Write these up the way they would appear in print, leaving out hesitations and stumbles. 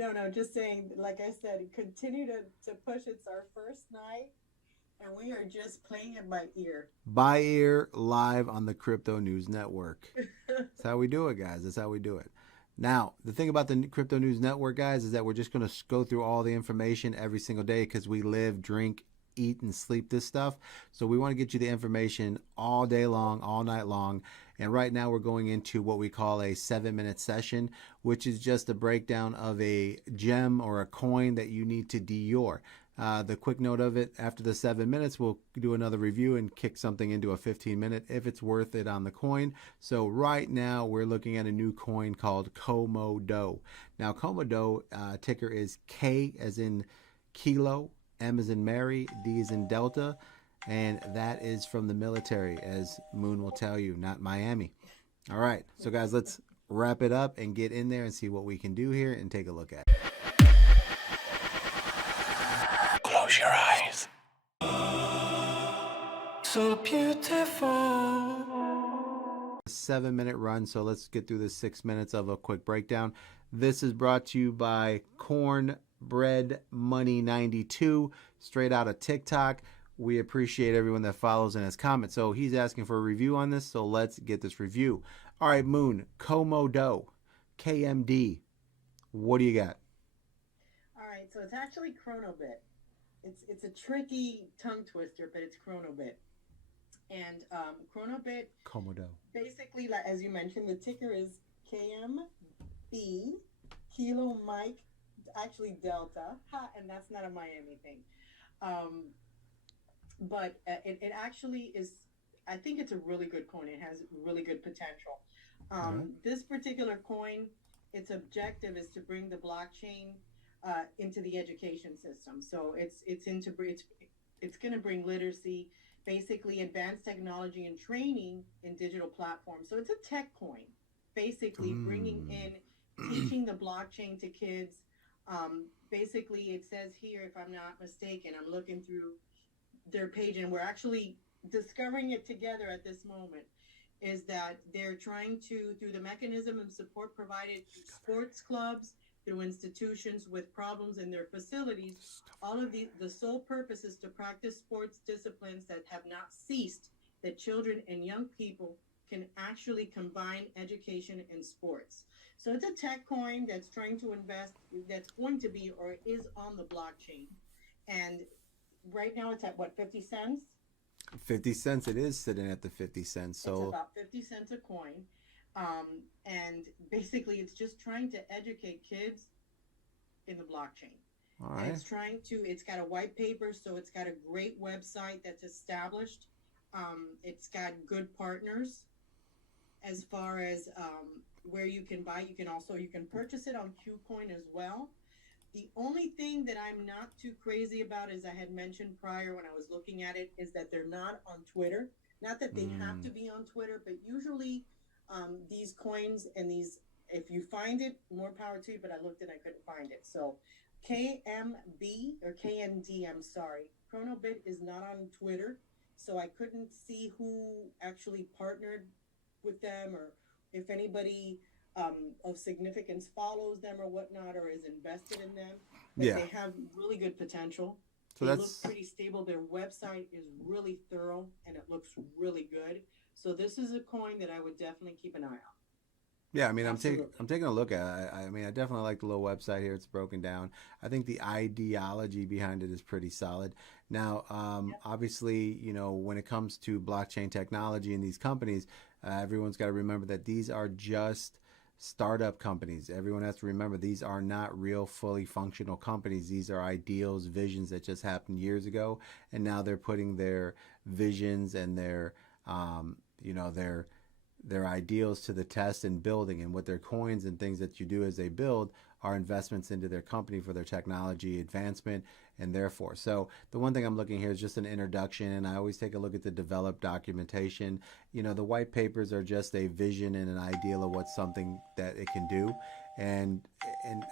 No, just saying, like I said, continue to push. It's our first night, and we are just playing it by ear. By ear, live on the Crypto News Network. That's how we do it, guys. That's how we do it. Now, the thing about the Crypto News Network, guys, is that we're just going to go through all the information every single day because we live, drink, eat, and sleep this stuff. So we want to get you the information all day long, all night long. And right now we're going into what we call a 7-minute session, which is just a breakdown of a gem or a coin that you need to DYOR. The quick note of it, after the 7 minutes, we'll do another review and kick something into a 15-minute if it's worth it on the coin. So right now we're looking at a new coin called Komodo. Now Komodo ticker is K as in kilo, M as in Mary, D as in Delta, and that is from the military, as Moon will tell you, not Miami. All right, so guys, let's wrap it up and get in there and see what we can do here and take a look at it. Close your eyes. So beautiful. 7-minute run, so let's get through the 6 minutes of a quick breakdown. This is brought to you by Cornbread Money 92, straight out of TikTok. We appreciate everyone that follows and has comments. So he's asking for a review on this, so let's get this review. All right, Moon, Komodo, KMD. What do you got? All right, so it's actually Chronobit. It's a tricky tongue twister, but it's Chronobit. And Chronobit, Komodo. basically, like as you mentioned, the ticker is KMB, Kilo Mike, actually Delta, and that's not a Miami thing. Um, but it actually is. I think it's a really good coin. It has really good potential. Right. This particular coin, its objective is to bring the blockchain into the education system. So it's going to bring literacy, basically advanced technology and training in digital platforms. So it's a tech coin, basically bringing in teaching the blockchain to kids. Basically, it says here, if I'm not mistaken, I'm looking through their page, and we're actually discovering it together at this moment. Is that they're trying to, through the mechanism and support provided through sports clubs, through institutions with problems in their facilities, all of the sole purpose is to practice sports disciplines that have not ceased, that children and young people can actually combine education and sports. So it's a tech coin that's trying to invest, that's going to be or is on the blockchain. And right now it's at what, 50 cents? 50 cents. It is sitting at the 50 cents. It's So, about 50 cents a coin. And basically, it's just trying to educate kids in the blockchain. all And right. it's got a white paper, so it's got a great website that's established. It's got good partners as far as where you can buy. You can purchase it on KuCoin as well. The only thing that I'm not too crazy about, as I had mentioned prior when I was looking at it, is that they're not on Twitter. Not that they have to be on Twitter, but usually these coins and these, if you find it, more power to you, but I looked and I couldn't find it. So KMB or KMD, I'm sorry. Chronobit is not on Twitter, so I couldn't see who actually partnered with them or if anybody of significance follows them or whatnot or is invested in them. But Yeah. they have really good potential. So They look that's pretty stable. Their website is really thorough and it looks really good. So this is a coin that I would definitely keep an eye on. yeah. I mean, I'm Absolutely. taking a look at it. I mean, I definitely like the little website here. It's broken down. I think the ideology behind it is pretty solid. Now, Yep. obviously, when it comes to blockchain technology and these companies, everyone's got to remember that these are just startup companies. Everyone has to remember these are not real, fully functional companies. These are ideals, visions that just happened years ago, and now they're putting their visions and um, you know, their their ideals to the test and building, and what their coins and things that you do as they build are investments into their company for their technology advancement and therefore. So the one thing I'm looking here is just an introduction, and I always take a look at the developed documentation. The white papers are just a vision and an ideal of what something that it can do, and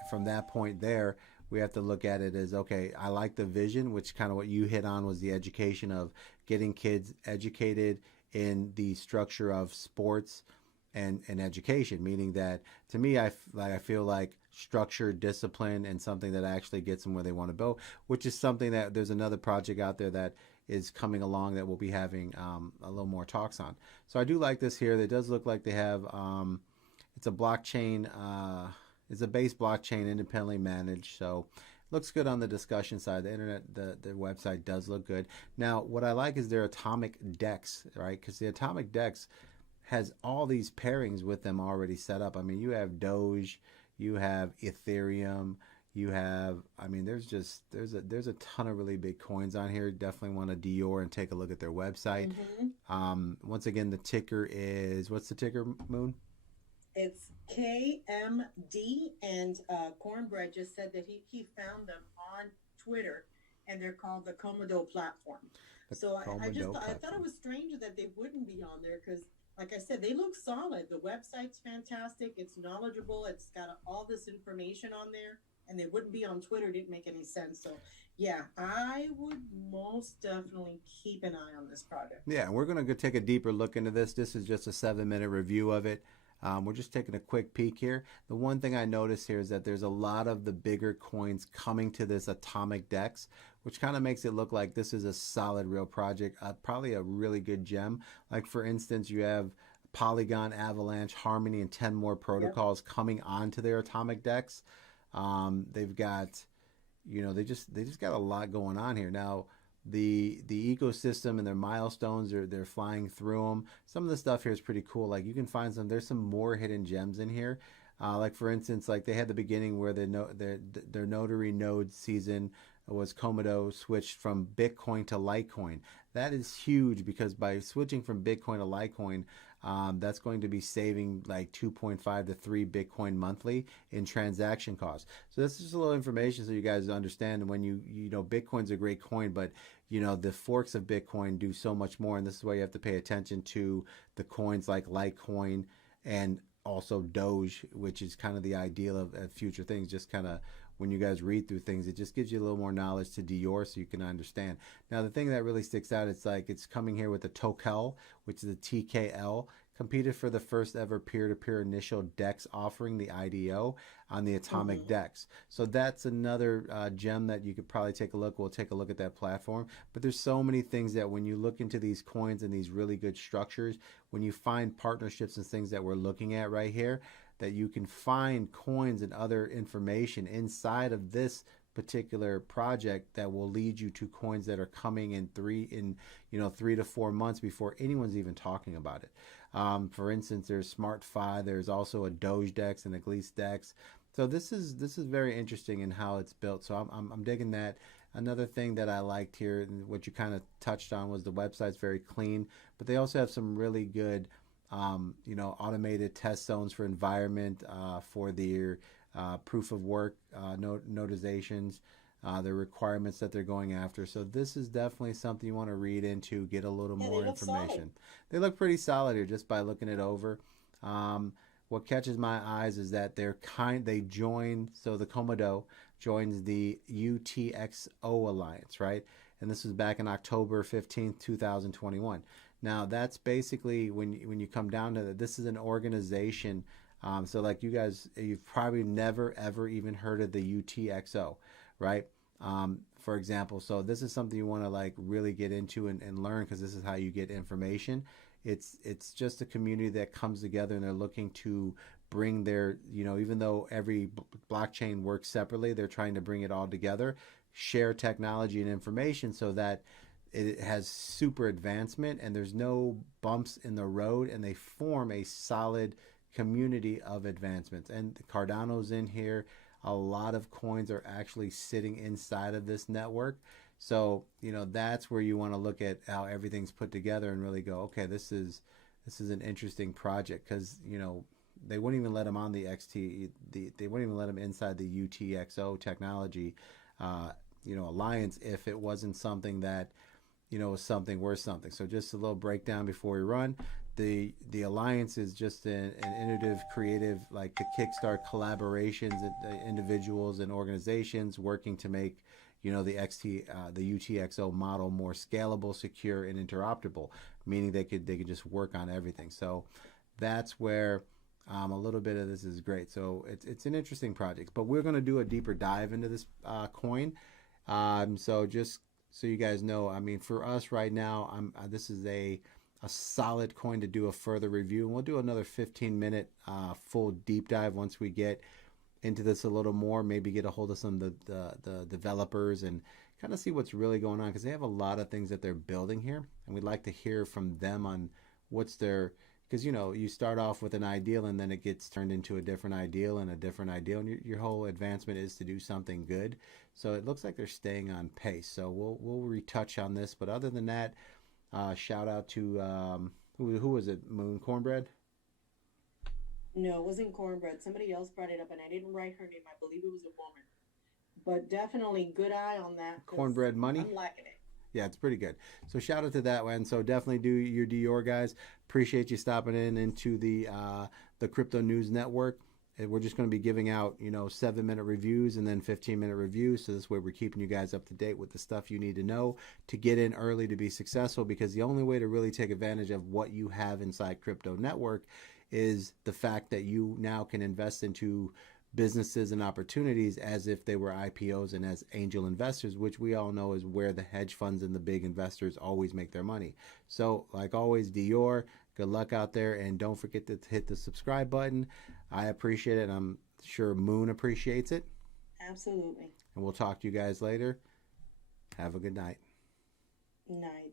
from that point there, we have to look at it as, okay, I like the vision, which kind of what you hit on was the education of getting kids educated in the structure of sports and education, meaning that to me, I feel like structure, discipline, and something that actually gets them where they want to go, which is something that there's another project out there that is coming along that we'll be having a little more talks on. So I do like this here. It does look like they have, it's a blockchain, it's a base blockchain independently managed. So looks good on the discussion side. The internet, the website does look good. Now, what I like is their atomic DEX, right? Because the atomic DEX has all these pairings with them already set up. I mean, you have Doge, you have Ethereum, you have, I mean, there's a ton of really big coins on here. Definitely want to DYOR and take a look at their website. Once again, the ticker is, what's the ticker, Moon? It's KMD, and Cornbread just said that he found them on Twitter, and they're called the Komodo platform. So I thought it was strange that they wouldn't be on there because, like I said, they look solid. The website's fantastic. It's knowledgeable. It's got all this information on there, and they wouldn't be on Twitter. It didn't make any sense. So, yeah, I would most definitely keep an eye on this project. Yeah, we're going to take a deeper look into this. This is just a 7-minute review of it. We're just taking a quick peek here. The one thing I noticed here is that there's a lot of the bigger coins coming to this atomic DEX, which kind of makes it look like this is a solid real project, probably a really good gem. Like for instance, you have Polygon, Avalanche, Harmony, and 10 more protocols coming onto their atomic DEX. They've got, they just got a lot going on here. Now, the ecosystem and their milestones, they're flying through them. Some of the stuff here is pretty cool. Like you can find there's some more hidden gems in here. Like for instance, like they had the beginning where their notary node season was Komodo switched from Bitcoin to Litecoin. That is huge because by switching from Bitcoin to Litecoin, that's going to be saving like 2.5 to 3 Bitcoin monthly in transaction costs. So this is just a little information so you guys understand when you Bitcoin's a great coin, but the forks of Bitcoin do so much more, and this is why you have to pay attention to the coins like Litecoin and also Doge, which is kind of the ideal of future things. Just kind of when you guys read through things, it just gives you a little more knowledge to DYOR so you can understand. Now, the thing that really sticks out, it's coming here with the TOKEL, which is a TKL, competed for the first ever peer-to-peer initial DEX offering, the IDO, on the Atomic DEX. So that's another gem that you could probably take a look. We'll take a look at that platform. But there's so many things that when you look into these coins and these really good structures, when you find partnerships and things that we're looking at right here, that you can find coins and other information inside of this particular project that will lead you to coins that are coming in 3 to 4 months before anyone's even talking about it. For instance, there's SmartFi, there's also a Doge DEX and a Glees DEX. So this is very interesting in how it's built. So I'm digging that. Another thing that I liked here, and what you kind of touched on, was the website's very clean, but they also have some really good automated test zones for environment, for their proof of work notizations, the requirements that they're going after. So this is definitely something you want to read into, get a little more information. Solid. They look pretty solid here just by looking it over. What catches my eyes is that they joined, so the Komodo joins the UTXO Alliance, right? And this was back in October 15th, 2021. Now, that's basically when you come down to that, this is an organization. So like you guys, you've probably never, ever even heard of the UTXO, right? For example, so this is something you want to like really get into and learn, because this is how you get information. It's just a community that comes together and they're looking to bring their, even though every blockchain works separately, they're trying to bring it all together, share technology and information so that it has super advancement and there's no bumps in the road, and they form a solid community of advancements. And Cardano's in here. A lot of coins are actually sitting inside of this network. So, that's where you want to look at how everything's put together and really go, okay, this is an interesting project, because, they wouldn't even let them on the they wouldn't even let them inside the UTXO technology, alliance if it wasn't something that, was something worth something. So just a little breakdown before we run. The alliance is just an innovative, creative, like to kickstart collaborations, individuals and organizations working to make, the UTXO model more scalable, secure, and interoperable, meaning they could just work on everything. So that's where A little bit of this is great. So it's an interesting project, but we're going to do a deeper dive into this coin. So just so you guys know, I mean, for us right now, this is a solid coin to do a further review, and we'll do another 15-minute full deep dive once we get into this a little more. Maybe get a hold of some of the developers and kind of see what's really going on, because they have a lot of things that they're building here, and we'd like to hear from them on what's their, because you start off with an ideal and then it gets turned into a different ideal and a different ideal, and your whole advancement is to do something good. So it looks like they're staying on pace. So we'll retouch on this, but other than that, shout out to who was it? Moon Cornbread. No, it wasn't cornbread. Somebody else brought it up, and I didn't write her name. I believe it was a woman. But definitely good eye on that. Cornbread Money. I'm liking it. Yeah, it's pretty good. So shout out to that one. So definitely do your DYOR, guys. Appreciate you stopping into the Crypto News Network. We're just going to be giving out 7-minute reviews and then 15-minute reviews. So this way we're keeping you guys up to date with the stuff you need to know to get in early to be successful. Because the only way to really take advantage of what you have inside Crypto Network is the fact that you now can invest into businesses and opportunities as if they were IPOs and as angel investors, which we all know is where the hedge funds and the big investors always make their money. So like always, DYOR, good luck out there, and don't forget to hit the subscribe button. I appreciate it, and I'm sure Moon appreciates it. Absolutely. And we'll talk to you guys later. Have a good night. Night.